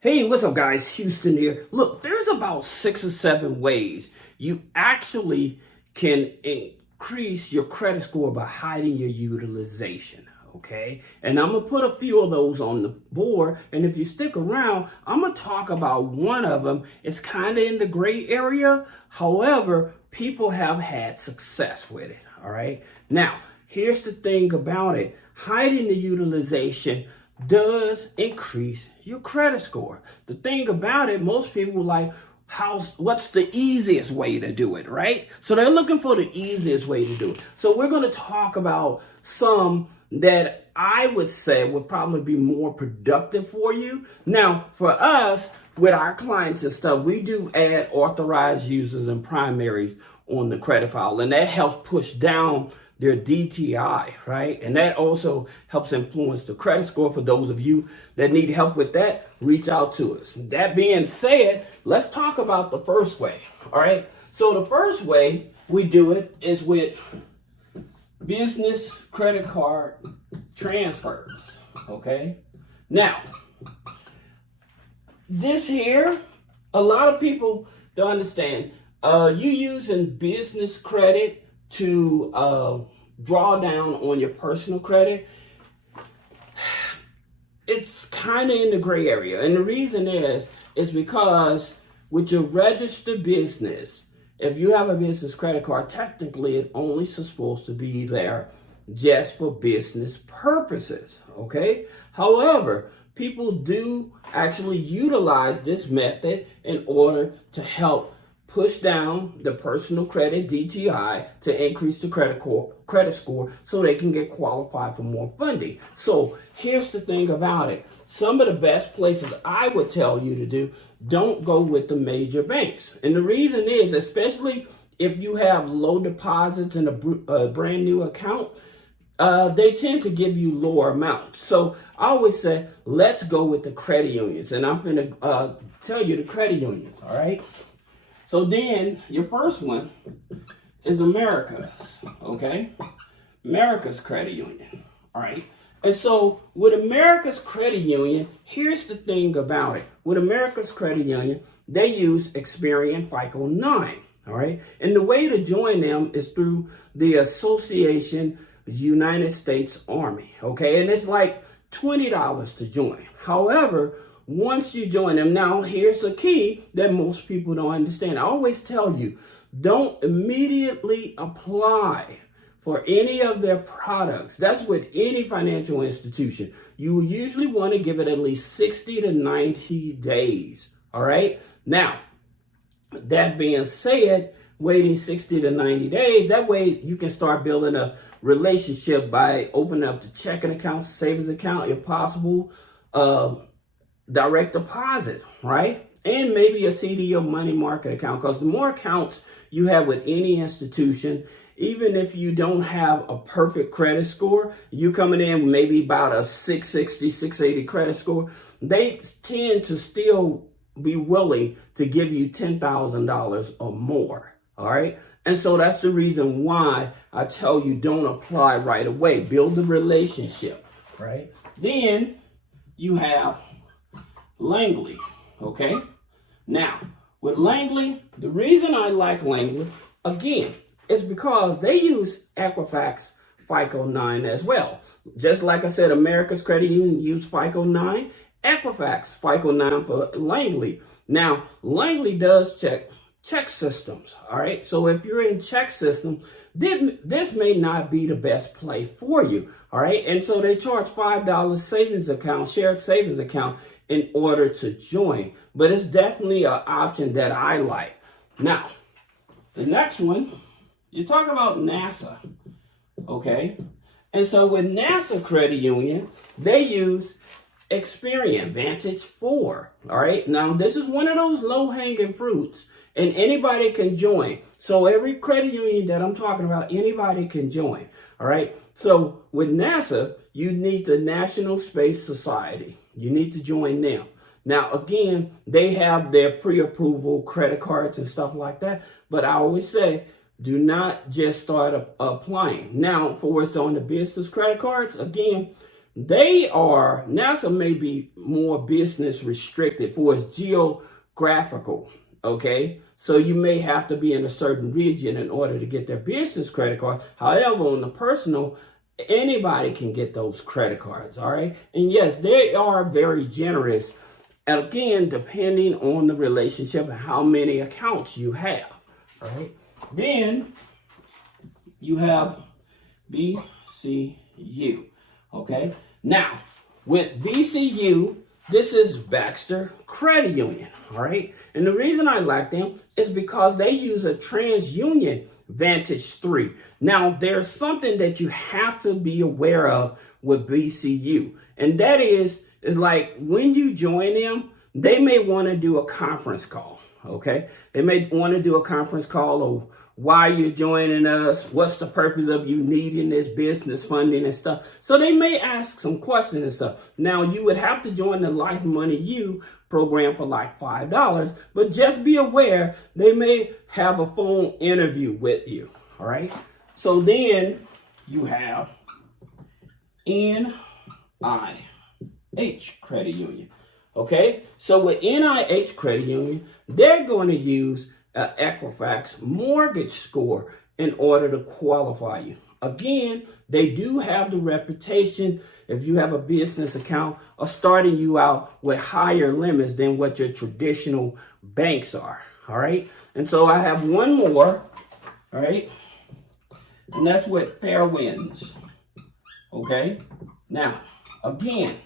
Hey, what's up, guys? Houston here. Look, there's about 6 or 7 ways you actually can increase your credit score by hiding your utilization, okay? And I'm going to put a few of those on the board, and if you stick around, I'm going to talk about one of them. It's kind of in the gray area. However, people have had success with it, all right? Now, here's the thing about it. Hiding the utilization does increase your credit score. The thing about it, most people like, what's the easiest way to do it, right? So they're looking for the easiest way to do it. So we're going to talk about some that I would say would probably be more productive for you. Now, for us, with our clients and stuff, we do add authorized users and primaries on the credit file, and that helps push down their DTI, right? And that also helps influence the credit score. For those of you that need help with that, reach out to us. That being said, let's talk about the first way, all right? So the first way we do it is with business credit card transfers, okay? Now, this here, a lot of people don't understand. You using business credit to draw down on your personal credit, it's kind of in the gray area. And the reason is because with your registered business, if you have a business credit card, technically it only supposed to be there just for business purposes, okay? However, people do actually utilize this method in order to help push down the personal credit DTI to increase the credit score so they can get qualified for more funding. So here's the thing about it. Some of the best places I would tell you to do, don't go with the major banks. And the reason is, especially if you have low deposits in a brand new account, they tend to give you lower amounts. So I always say, let's go with the credit unions. And I'm going to tell you the credit unions, all right? So then your first one is America's, okay? America's Credit Union, all right? And so with America's Credit Union, here's the thing about it. With America's Credit Union, they use Experian FICO 9, all right? And the way to join them is through the Association United States Army, okay? And it's like $20 to join. However, once you join them, now here's the key that most people don't understand. I always tell you, don't immediately apply for any of their products. That's with any financial institution. You usually want to give it at least 60 to 90 days, all right? Now, that being said, waiting 60 to 90 days, that way you can start building a relationship by opening up the checking account, savings account, if possible, direct deposit, right? And maybe a CD or money market account, because the more accounts you have with any institution, even if you don't have a perfect credit score, you coming in maybe about a 660, 680 credit score, they tend to still be willing to give you $10,000 or more, all right? And so that's the reason why I tell you don't apply right away. Build the relationship, right? Then you have Langley, okay? Now, with Langley, the reason I like Langley, again, is because they use Equifax FICO 9 as well. Just like I said, America's Credit Union use FICO 9, Equifax FICO 9 for Langley. Now, Langley does check systems, all right? So if you're in check system, this may not be the best play for you, all right? And so they charge $5 savings account, shared savings account, in order to join. But it's definitely an option that I like. Now, the next one, you talk about NASA, okay? And so with NASA Credit Union, they use Experian Vantage 4, all right? Now, this is one of those low-hanging fruits, and anybody can join. So every credit union that I'm talking about, anybody can join, all right? So with NASA, you need the National Space Society. You need to join them. Now, again, they have their pre-approval credit cards and stuff like that. But I always say, do not just start applying. Now, for what's on the business credit cards, again, NASA may be more business restricted for its geographical, okay? So you may have to be in a certain region in order to get their business credit card. However, on the personal, anybody can get those credit cards, all right? And yes, they are very generous, again, depending on the relationship and how many accounts you have, all right? Then you have BCU, okay? Now, with BCU, this is Baxter Credit Union, all right? And the reason I like them is because they use a TransUnion Vantage 3. Now, there's something that you have to be aware of with BCU, and that is like when you join them, they may want to do a conference call, okay? They may want to do a conference call of why you're joining us, what's the purpose of you needing this business funding and stuff. So they may ask some questions and stuff. Now, you would have to join the Life Money U program for like $5, but just be aware they may have a phone interview with you, all right? So then you have NIH Credit Union, okay? So with NIH Credit Union, they're going to use Equifax mortgage score in order to qualify you. Again, they do have the reputation, if you have a business account, of starting you out with higher limits than what your traditional banks are, all right? And so I have one more, all right? And that's with Fairwinds, okay? Now, again,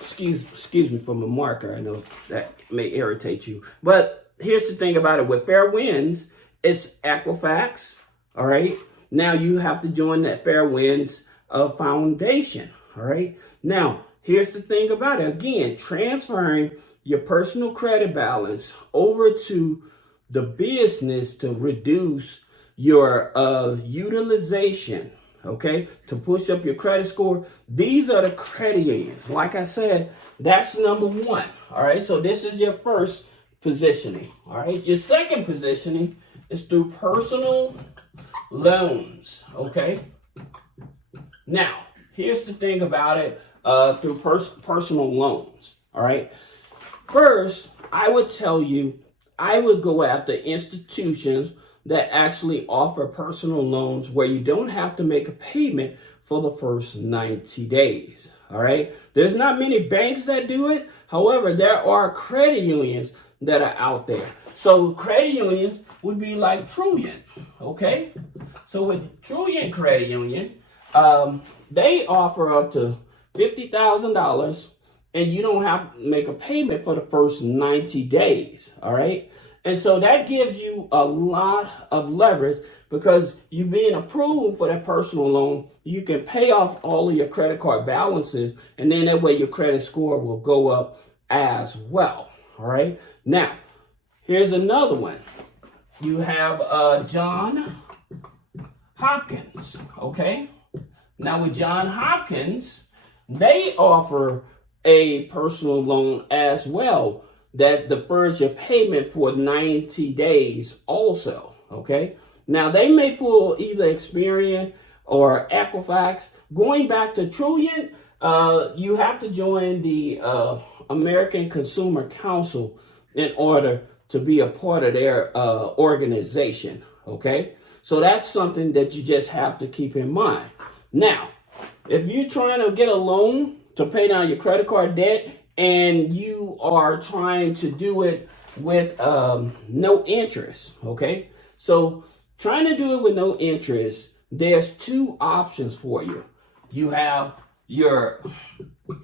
excuse me for my marker. I know that may irritate you, but here's the thing about it. With Fairwinds, it's Equifax, all right? Now you have to join that Fairwinds Foundation, all right? Now, here's the thing about it. Again, transferring your personal credit balance over to the business to reduce your utilization, okay, to push up your credit score. These are the credit unions. Like I said, that's number one, all right? So this is your first positioning, all right? Your second positioning is through personal loans, okay? Now, here's the thing about it through personal loans, all right? First, I would tell you, I would go after institutions that actually offer personal loans where you don't have to make a payment for the first 90 days, all right? There's not many banks that do it. However, there are credit unions that are out there. So credit unions would be like Truliant, okay? So with Truliant Credit Union, they offer up to $50,000 and you don't have to make a payment for the first 90 days, all right? And so that gives you a lot of leverage because you being approved for that personal loan, you can pay off all of your credit card balances, and then that way your credit score will go up as well, all right? Now, here's another one. You have John Hopkins, okay? Now with John Hopkins, they offer a personal loan as well that defers your payment for 90 days also, okay? Now they may pull either Experian or Equifax. Going back to Truliant, you have to join the American Consumer Council in order to be a part of their organization, okay? So that's something that you just have to keep in mind. Now, if you're trying to get a loan to pay down your credit card debt and you are trying to do it with no interest, okay? So trying to do it with no interest, there's two options for you. You have your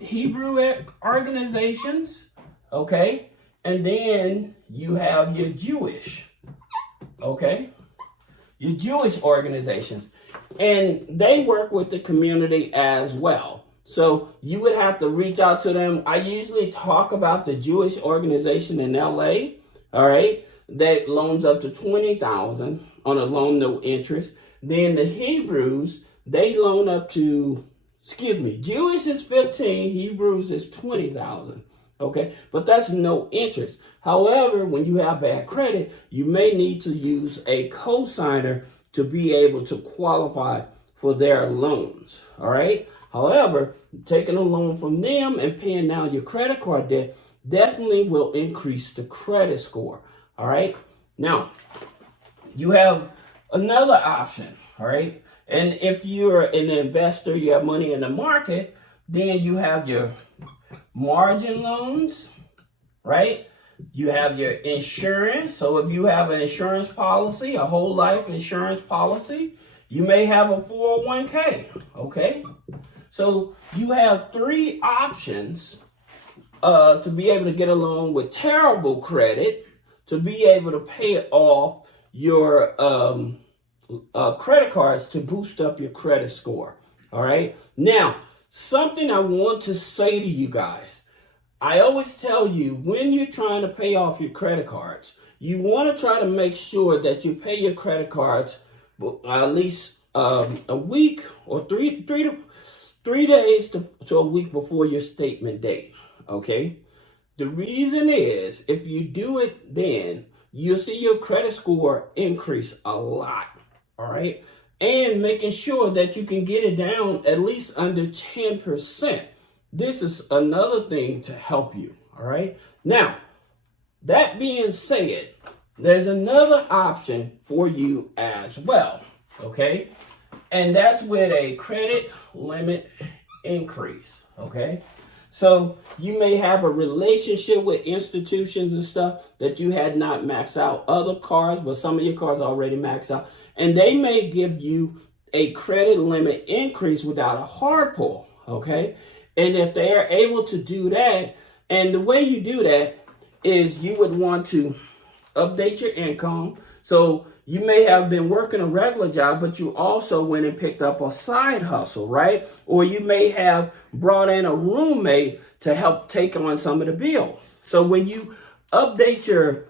Hebrew organizations, okay? And then you have your Jewish, okay? Your Jewish organizations. And they work with the community as well. So you would have to reach out to them. I usually talk about the Jewish organization in LA, all right? That loans up to $20,000 on a loan no interest. Then the Hebrews, they loan up to, Jewish is 15, Hebrews is 20,000. Okay, but that's no interest. However, when you have bad credit, you may need to use a cosigner to be able to qualify for their loans. All right. However, taking a loan from them and paying down your credit card debt definitely will increase the credit score. All right. Now, you have another option. All right. And if you're an investor, you have money in the market, then you have your margin loans, right? You have your insurance. So if you have an insurance policy, a whole life insurance policy, you may have a 401k, okay? So you have three options to be able to get a loan with terrible credit, to be able to pay off your credit cards to boost up your credit score, all right? Now, something I want to say to you guys, I always tell you, when you're trying to pay off your credit cards, you want to try to make sure that you pay your credit cards at least a week or three days to a week before your statement date, okay? The reason is, if you do it then, you'll see your credit score increase a lot, all right? And making sure that you can get it down at least under 10%. This is another thing to help you, all right? Now, that being said, there's another option for you as well, okay? And that's with a credit limit increase, okay? So you may have a relationship with institutions and stuff that you had not maxed out. Other cards, but some of your cards already maxed out. And they may give you a credit limit increase without a hard pull, okay? And if they are able to do that, and the way you do that is you would want to update your income. So you may have been working a regular job, but you also went and picked up a side hustle, right? Or you may have brought in a roommate to help take on some of the bill. So when you update your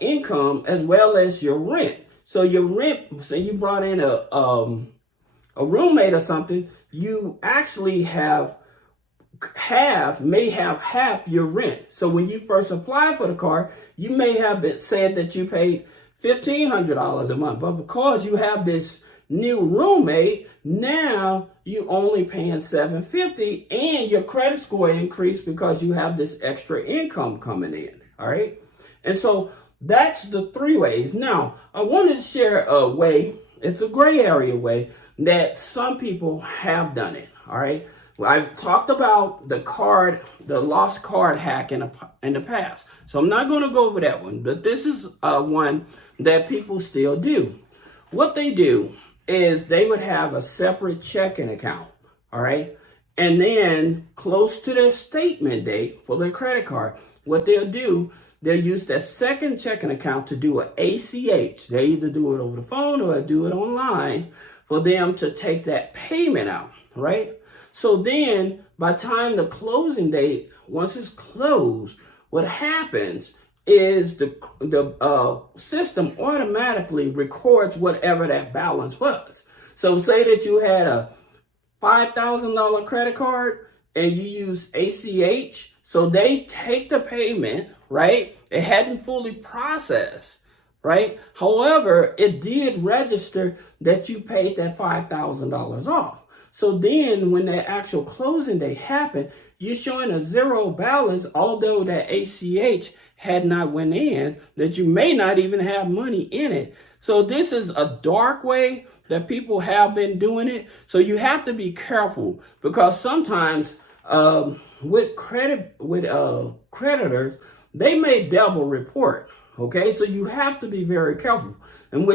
income as well as your rent, so your rent, say you brought in a roommate or something, you actually may have half your rent. So when you first applied for the car, you may have said that you paid $1,500 a month, but because you have this new roommate, now you only paying $750, and your credit score increased because you have this extra income coming in. All right, and so that's the three ways. Now, I wanted to share a way. It's a gray area way that some people have done it. All right. Well, I've talked about the lost card hack in the past. So I'm not going to go over that one, but this is one that people still do. What they do is they would have a separate checking account, all right? And then close to their statement date for their credit card, what they'll do, they'll use that second checking account to do an ACH. They either do it over the phone or do it online for them to take that payment out, right? So then, by the time the closing date, once it's closed, what happens is the system automatically records whatever that balance was. So say that you had a $5,000 credit card and you use ACH, so they take the payment, right? It hadn't fully processed, right? However, it did register that you paid that $5,000 off. So then when the actual closing day happened, you're showing a zero balance, although that ACH had not went in, that you may not even have money in it. So this is a dark way that people have been doing it. So you have to be careful, because sometimes with creditors, they may double report. Okay, so you have to be very careful. And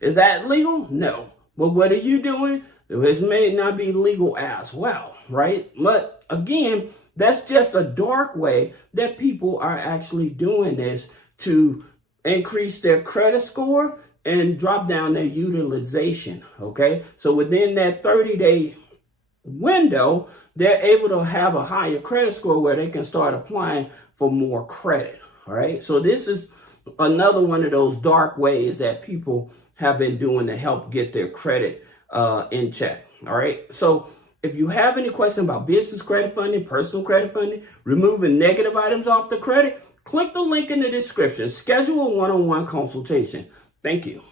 is that legal? No. But what are you doing? This may not be legal as well, right? But again, that's just a dark way that people are actually doing this to increase their credit score and drop down their utilization, okay? So within that 30-day window, they're able to have a higher credit score where they can start applying for more credit, all right? So this is another one of those dark ways that people have been doing to help get their credit in check. All right. So if you have any questions about business credit funding, personal credit funding, removing negative items off the credit, click the link in the description. Schedule a one-on-one consultation. Thank you.